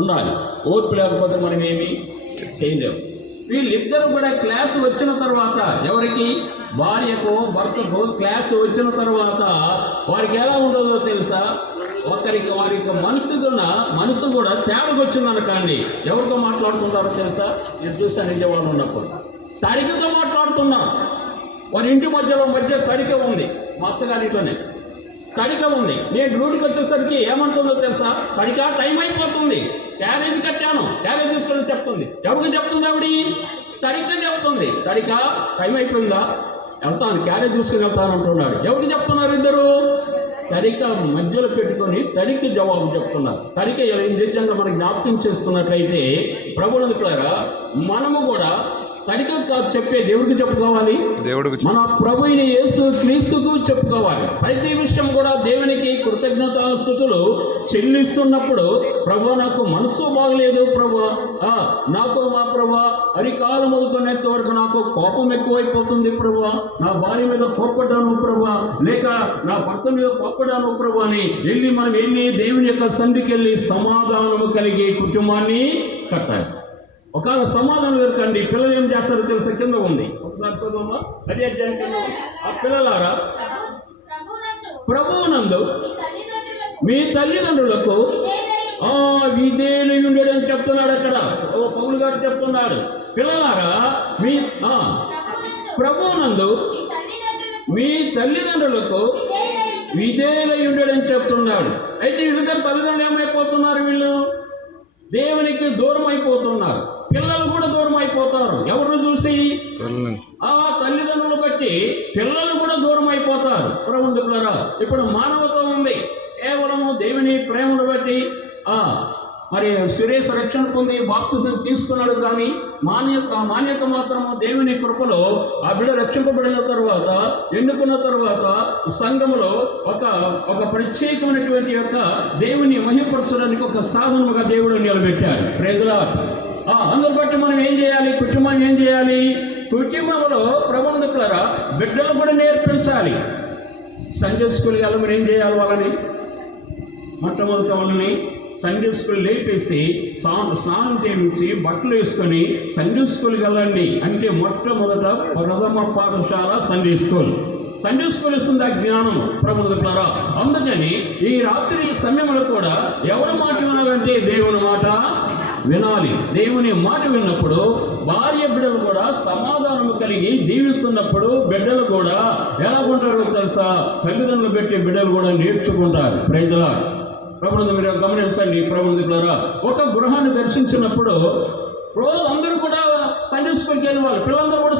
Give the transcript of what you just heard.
ఉండాలి. ఓర్పు లేకపోతే మనం ఏమీ చేయలేము. వీళ్ళిద్దరూ కూడా క్లాసు వచ్చిన తర్వాత, ఎవరికి? భార్యకు భర్తకు క్లాసు వచ్చిన తర్వాత వారికి ఎలా ఉండదో తెలుసా? వారికి మనసు కూడా తేడాకొచ్చిందనకండి. ఎవరితో మాట్లాడుతున్నారో తెలుసా? నేను చూశాను నిజవాళ్ళు ఉన్నప్పుడు. తడికతో మాట్లాడుతున్నారు. వారి ఇంటి మధ్య తడిక ఉంది. మా అత్తగారింట్లోనే తడిక ఉంది. నేను డ్యూటీకి వచ్చేసరికి ఏమంటుందో తెలుసా? తడిక టైం అయిపోతుంది, క్యారేజ్ కట్టాను, క్యారేజ్ తీసుకొని చెప్తుంది. ఎవరికి చెప్తుంది? ఆవిడి తడిక చెప్తుంది. తడిక టైం అయిపోయిందా, వెళ్తాను, క్యారేజ్ తీసుకుని వెళ్తాను అంటున్నాడు. ఎవరికి చెప్తున్నారు? ఇద్దరు తడిక మధ్యలో పెట్టుకొని తడికి జవాబు చెప్తున్నారు. తడిక నిజంగా మనకి జ్ఞాపకం చేసుకున్నట్లయితే ప్రభువులారా, మనము కూడా తడిక చెప్పే దేవుడికి చెప్పుకోవాలి, మన ప్రభు అయిన యేసు క్రీస్తుకు చెప్పుకోవాలి. ప్రతి విషయం కూడా దేవునికి కృతజ్ఞతాస్తుతులు చెల్లిస్తున్నప్పుడు, ప్రభు నాకు మనసు బాగలేదు ప్రభు, నాకు మా ప్రభు అరికాలు మొదలుకునేంత వరకు నాకు కోపం ఎక్కువైపోతుంది ప్రభు, నా భార్య మీద కోప్పడ్డాను ప్రభు, లేక నా భర్త మీద కోప్పడ్డాను ప్రభు అని మనం వెళ్ళి దేవుని యొక్క సన్నిధికి వెళ్ళి సమాధానము కలిగి కుటుంబాన్ని కట్టాలి. ఒకవేళ సమాధానం దొరకండి, పిల్లలు ఏం చేస్తారో తెలుసా? కింద ఉంది, ఒకసారి చదువుమా, అదే అధ్యాయం కింద. ఆ పిల్లలారా, ప్రభువునందు మీ తల్లిదండ్రులకు విధేయులై ఉండేదని చెప్తున్నాడు. అక్కడ పౌలు గారు చెప్తున్నాడు. పిల్లలారా, మీ ప్రభువునందు మీ తల్లిదండ్రులకు విధేయులై ఉండేదని చెప్తున్నాడు. అయితే వీళ్ళిద్దరు తల్లిదండ్రులు ఏమైపోతున్నారు? వీళ్ళు దేవునికి దూరం అయిపోతున్నారు. పిల్లలు కూడా దూరం అయిపోతారు. ఎవరిని చూసి? తల్లిదండ్రులు బట్టి పిల్లలు కూడా దూరం అయిపోతారు. ప్రభువులారా, ఇప్పుడు మానవత్వం ఉంది, కేవలము దేవుని ప్రేమను బట్టి మరి సురేష్ రక్షణ పొంది బాప్తిజం తీసుకున్నాడు. కానీ మాన్యత మాత్రము దేవుని కృపలో ఆ బిడ్డ రక్షింపబడిన తర్వాత, ఎన్నుకున్న తర్వాత సంఘములో ఒక ప్రత్యేకమైనటువంటి యొక్క దేవుని మహిమపరచడానికి ఒక సాధనముగా దేవుడు నిలబెట్టాడు. ప్రేజలా, అందుని బట్టి మనం ఏం చేయాలి? కుటుంబం ఏం చేయాలి? కుటుంబంలో ప్రభువులారా, బిడ్డలు కూడా నేర్పించాలి. సండే స్కూల్కి వెళ్ళి మనం ఏం చేయాలి? వాళ్ళని మొట్టమొదటి వాళ్ళని సండే స్కూల్ లేపేసి స్నానం చేయించి బట్టలు వేసుకొని సండే స్కూల్కి వెళ్ళండి అంటే, మొట్టమొదట ప్రథమ పాఠశాల సండే స్కూల్ ఇస్తుంది ఆ జ్ఞానం. ప్రభువులారా, అందుకని ఈ రాత్రి సమయంలో కూడా ఎవరి మాట వినాలంటే దేవుని మాట వినాలి. దేవుని మాట విన్నప్పుడు భార్య బిడ్డలు కూడా సమాధానము కలిగి జీవిస్తున్నప్పుడు బిడ్డలు కూడా ఎలా ఉంటారో తెలుసా? తల్లిదండ్రులు పెట్టి బిడ్డలు కూడా నేర్చుకుంటారు. ప్రైజ్లా, ప్రభువుని మీరు గమనించండి. ప్రభువులారా, ఒక గృహాన్ని దర్శించినప్పుడు రోజు అందరూ కూడా సండే స్కూల్కి వెళ్ళి వాళ్ళు పిల్లలందరూ కూడా